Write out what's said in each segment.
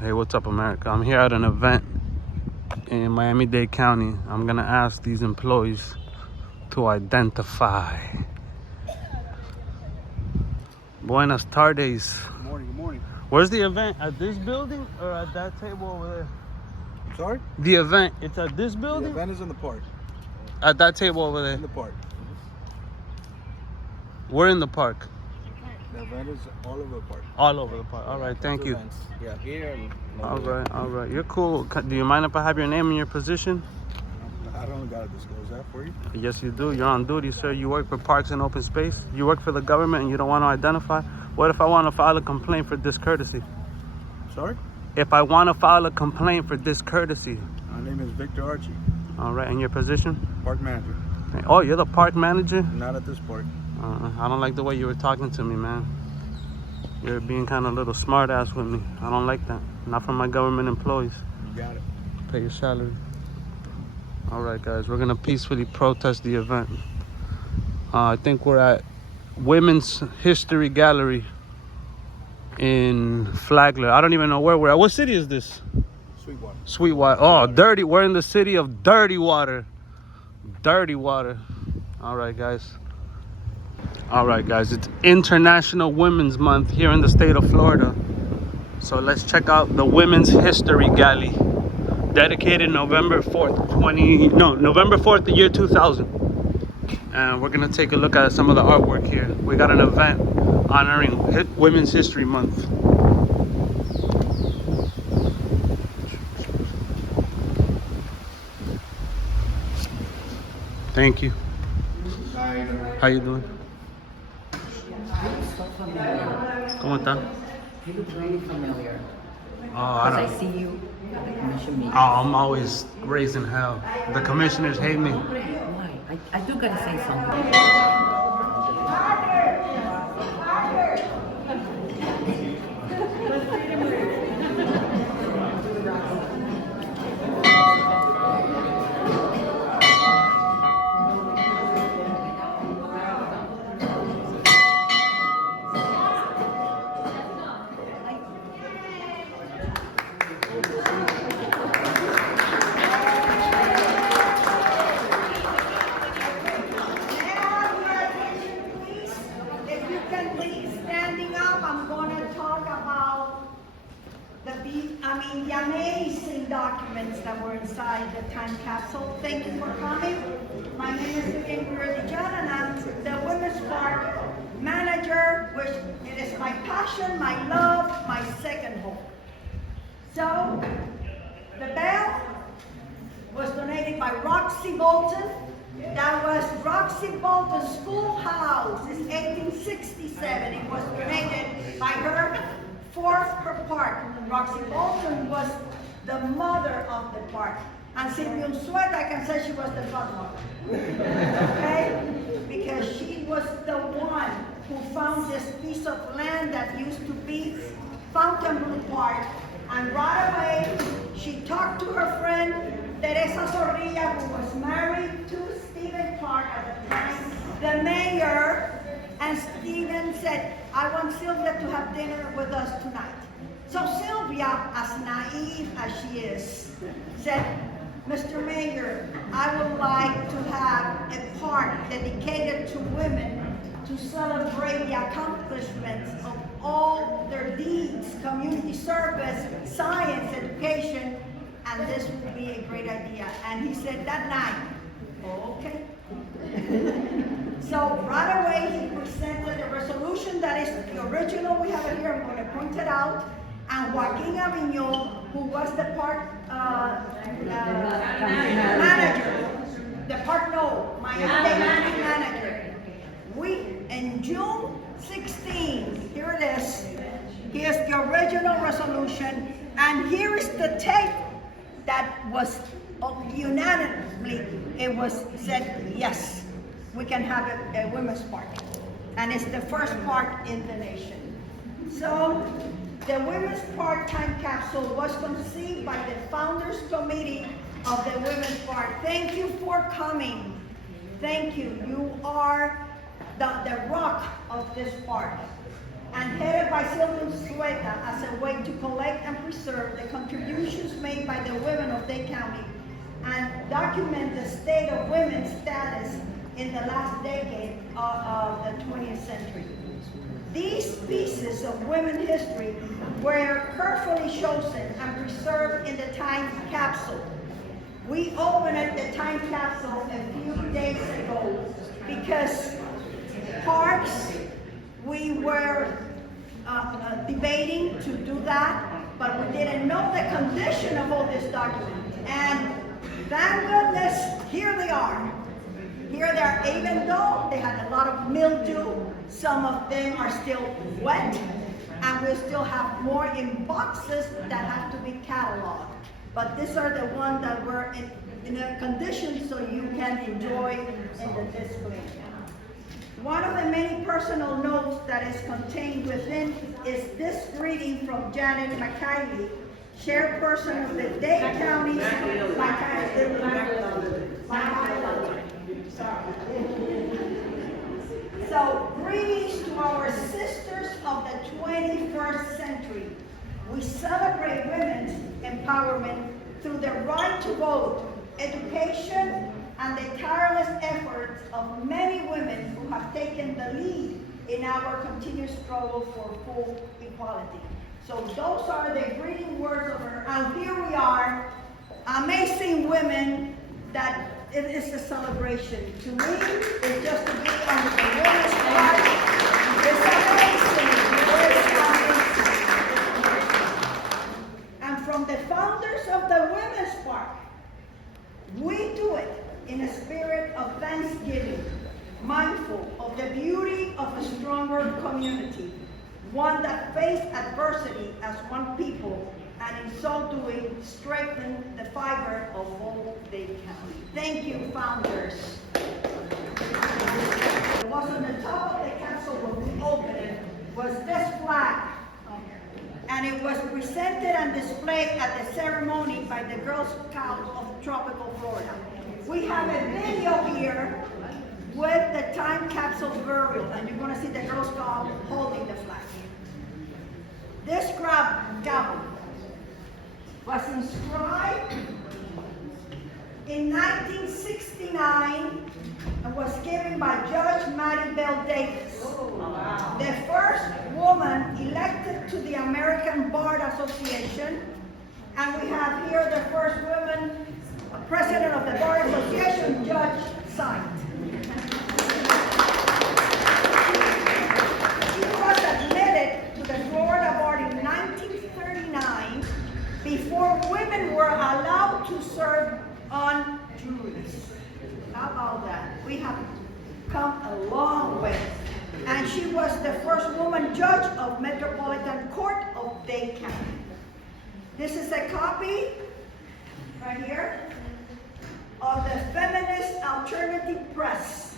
Hey, what's up, America? I'm here at an event in Miami-Dade County. I'm gonna ask these employees to identify. Buenas tardes. Good morning, good morning. Where's the event? At this building or at that table over there? Sorry? The event, it's at this building? The event is in the park. At that table over there? In the park. We're in the park. The event is all over the park. All over the park. All right, thank you. Events. Yeah, here and All right. You're cool. Do you mind if I have your name and your position? I don't gotta disclose that for you. Yes, you do. You're on duty, sir. You work for Parks and Open Space. You work for the government and you don't want to identify. What if I want to file a complaint for discourtesy? Sorry? If I want to file a complaint for discourtesy. My name is Victor Archie. All right, and your position? Park manager. Oh, you're the park manager? Not at this park. I don't like the way you were talking to me, man. You're being kind of a little smart ass with me. I don't like that. Not from my government employees. You got it. Pay your salary. All right, guys, we're gonna peacefully protest the event. I think we're at Women's History Gallery in Flagler. I don't even know where we're at. What city is this? Sweetwater. Sweetwater. Oh, dirty. We're in the city of Dirty Water. Dirty Water. All right, guys. It's International Women's Month here in the state of Florida. So let's check out the Women's History Gallery, dedicated November 4th, the year 2000. And we're gonna take a look at some of the artwork here. We got an event honoring Women's History Month. Thank you. How you doing? ¿Cómo están? You look really familiar. Oh, I Because don't. I see you at the commission meeting. Oh, I'm always raising hell. The commissioners hate me. Why? I do gotta say something. If you can please standing up, I'm going to talk about the amazing documents that were inside the time capsule. Thank you for coming. My name is Ingrid Dijan, and I'm the Women's Park manager, which it is my passion, my love, my second home. So, the bell was donated by Roxy Bolton. That was Roxy Bolton's schoolhouse in 1867. It was donated by her for her park. Roxy Bolton was the mother of the park. And Sylvia Sweat, I can say she was the godmother. Okay? Because she was the one who found this piece of land that used to be Fontainebleau Park. And right away, she talked to her friend, Teresa Zorrilla, who was married to Stephen Clark at the time, the mayor, and Stephen said, I want Sylvia to have dinner with us tonight. So Sylvia, as naive as she is, said, Mr. Mayor, I would like to have a park dedicated to women to celebrate the accomplishments of all their deeds, community service, science, education, and this would be a great idea. And he said that night, okay. So right away he presented a resolution that is the original. We have it here, I'm going to point it out. And Joaquin Avignon, who was the park manager, Miami manager. In June 16, here it is. Here's the original resolution, and here is the tape that was unanimously, it was said, yes, we can have a women's park. And it's the first park in the nation. So, the Women's Park Time Capsule was conceived by the Founders Committee of the Women's Park. Thank you for coming. Thank you. You are the rock of this park. And headed by Sylvia Sueta as a way to collect and preserve the contributions made by the women of Dade County and document the state of women's status in the last decade of the 20th century. These pieces of women's history were carefully chosen and preserved in the time capsule. We opened the time capsule a few days ago because parks, we were debating to do that, but we didn't know the condition of all these documents. And thank goodness, here they are. Here they are, even though they had a lot of mildew, some of them are still wet, and we still have more in boxes that have to be cataloged. But these are the ones that were in a condition so you can enjoy in the display. One of the many personal notes that is contained within is this greeting from Janet McKiley, chairperson of the Dade County. So, greetings to our sisters of the 21st century. We celebrate women's empowerment through the right to vote, education, and the tireless efforts of many women who have taken the lead in our continued struggle for full equality. So those are the greeting words of her. And here we are, amazing women, that it is a celebration. To me, it's just to be on the women's part. It's amazing. And from the founders of the Women's Park, we do it in a spirit of thanksgiving, mindful of the beauty of a stronger community, one that faced adversity as one people, and in so doing, strengthen the fiber of all Dade County. Thank you, founders. What's on the top of the capsule when we opened it was this flag, and it was presented and displayed at the ceremony by the Girl Scouts of Tropical Florida. We have a video here with the time capsule burial, and you're going to see the Girl Scout holding the flag. This gavel was inscribed in 1969 and was given by Judge Mattie Bell Davis, the first woman elected to the American Bar Association. And we have here the first woman president of the Bar Association, Judge Sight. She was admitted to the Florida Bar in 1939 before women were allowed to serve on juries. How about that? We have come a long way. And she was the first woman judge of Metropolitan Court of Dade County. This is a copy, right here, of the Feminist Alternative Press,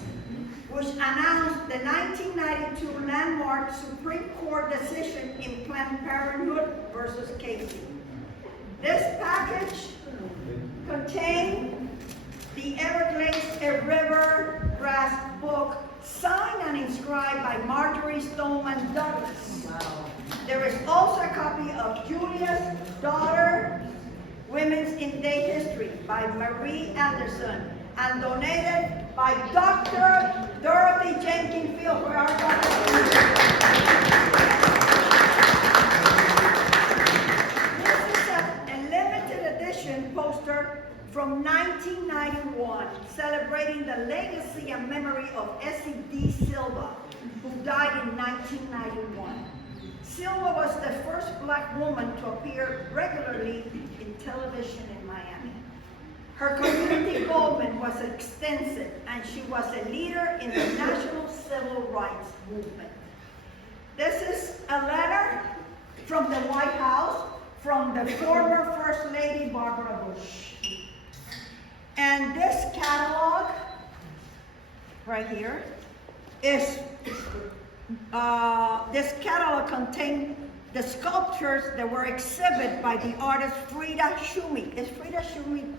which announced the 1992 landmark Supreme Court decision in Planned Parenthood versus Casey. This package contained the Everglades A River Grass book, signed and inscribed by Marjorie Stoneman Douglas. Wow. There is also a copy of Julia's Daughter, Women's in Dade History by Marie Anderson, and donated by Dr. Dorothy Jenkins Field, where our doctor. This is a limited edition poster from 1991, celebrating the legacy and memory of Essie D. Silva, who died in 1991. Silva was the first black woman to appear regularly in television in Miami. Her community involvement was extensive, and she was a leader in the national civil rights movement. This is a letter from the White House from the former First Lady Barbara Bush. And this catalog, right here, is, this catalog contained the sculptures that were exhibited by the artist Frida Schumi. Is Frida Schumi?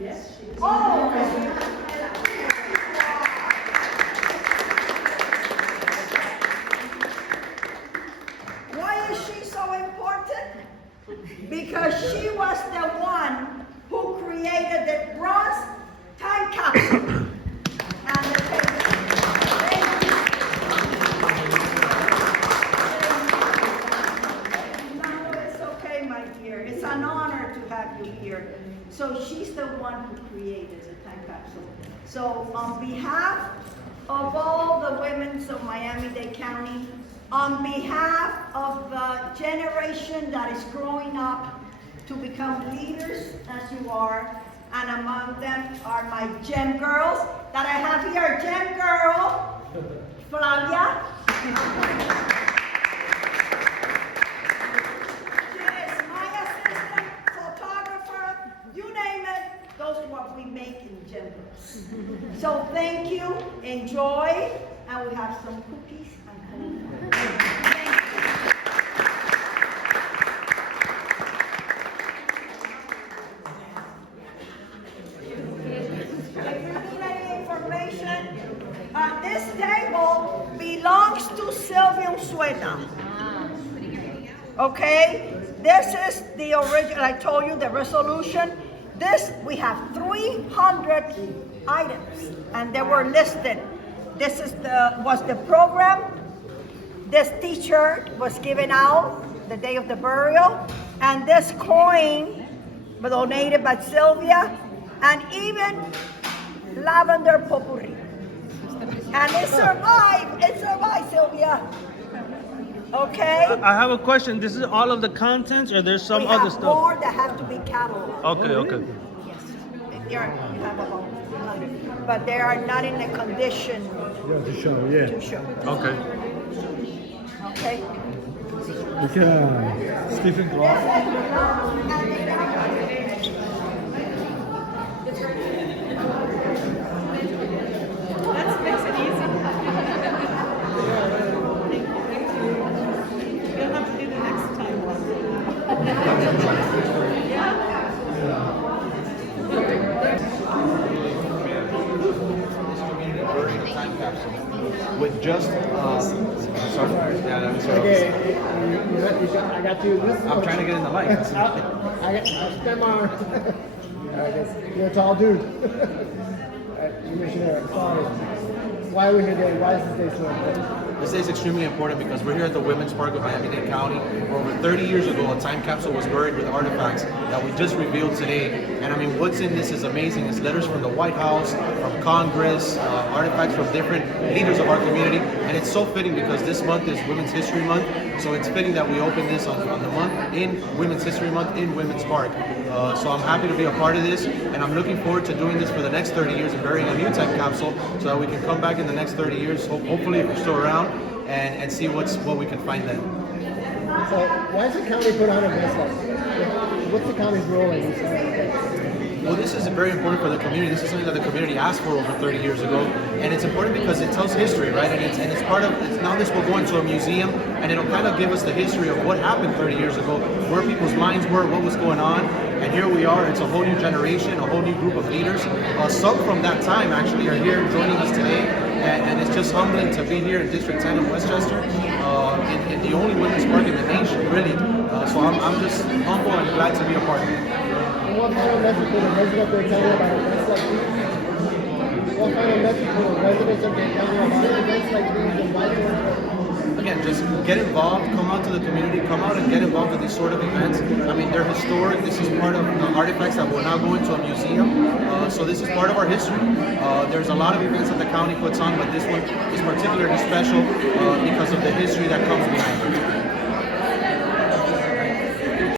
Yes. Oh, why is she so important? because she was the one who created the bronze time capsule. And the thank you. No, it's okay, my dear. It's an honor to have you here. So she's the one who created the time capsule. So on behalf of all the women of Miami-Dade County, on behalf of the generation that is growing up to become leaders as you are, and among them are my gem girls that I have here. Gem girl, Flavia. She is my assistant, photographer, you name it, those are what we make in gem girls. So thank you, enjoy, and we have some cookies and coffee. This table belongs to Sylvia Unzueta. Okay? This is the original, I told you, the resolution. This, we have 300 items, and they were listed. This is was the program. This t-shirt was given out the day of the burial, and this coin was donated by Sylvia, and even lavender potpourri. And it survived, Sylvia. Okay? I have a question. This is all of the contents, or there's some other stuff? More that have to be cataloged. Okay. Yes. You have about 100, but they are not in the condition To show, yeah. to show. Okay. Okay? Because Stephen Gloss. That makes it easy. You'll have to do the next time one. Time capsule with just sorry. Yeah, I'm sorry. Okay, I got you this. I'm trying to get in the light. I spent my. I guess you're a tall dude. Commissioner, sorry. Why are we here today? Why is this day so important? This day is extremely important because we're here at the Women's Park of Miami-Dade County, where over 30 years ago a time capsule was buried with artifacts that we just revealed today. And I mean, what's in this is amazing. It's letters from the White House, from Congress, artifacts from different leaders of our community. And it's so fitting because this month is Women's History Month, so it's fitting that we open this on the month in Women's History Month in Women's Park. So I'm happy to be a part of this, and I'm looking forward to doing this for the next 30 years and burying a new time capsule so that we can come back in the next 30 years, hopefully if we're still around, and see what we can find then. So why does the county put on events like this? What's the county's role in these events? Well, this is very important for the community. This is something that the community asked for over 30 years ago, and it's important because it tells history, right? And it's part of. Now this will go into a museum, and it'll kind of give us the history of what happened 30 years ago, where people's minds were, what was going on, and here we are. It's a whole new generation, a whole new group of leaders. Some from that time actually are here joining us today, and it's just humbling to be here in District 10 in Westchester, in the only women's park in the nation, really. So I'm just humble and glad to be a part of it. What kind of message will the residents of tell you about events like these? What kind of message will the residents of tell you about events like these and why they're important? Again, just get involved, come out to the community, come out and get involved with these sort of events. I mean, they're historic. This is part of the artifacts that will now go into a museum. So this is part of our history. There's a lot of events that the county puts on, but this one is particularly special because of the history that comes behind it.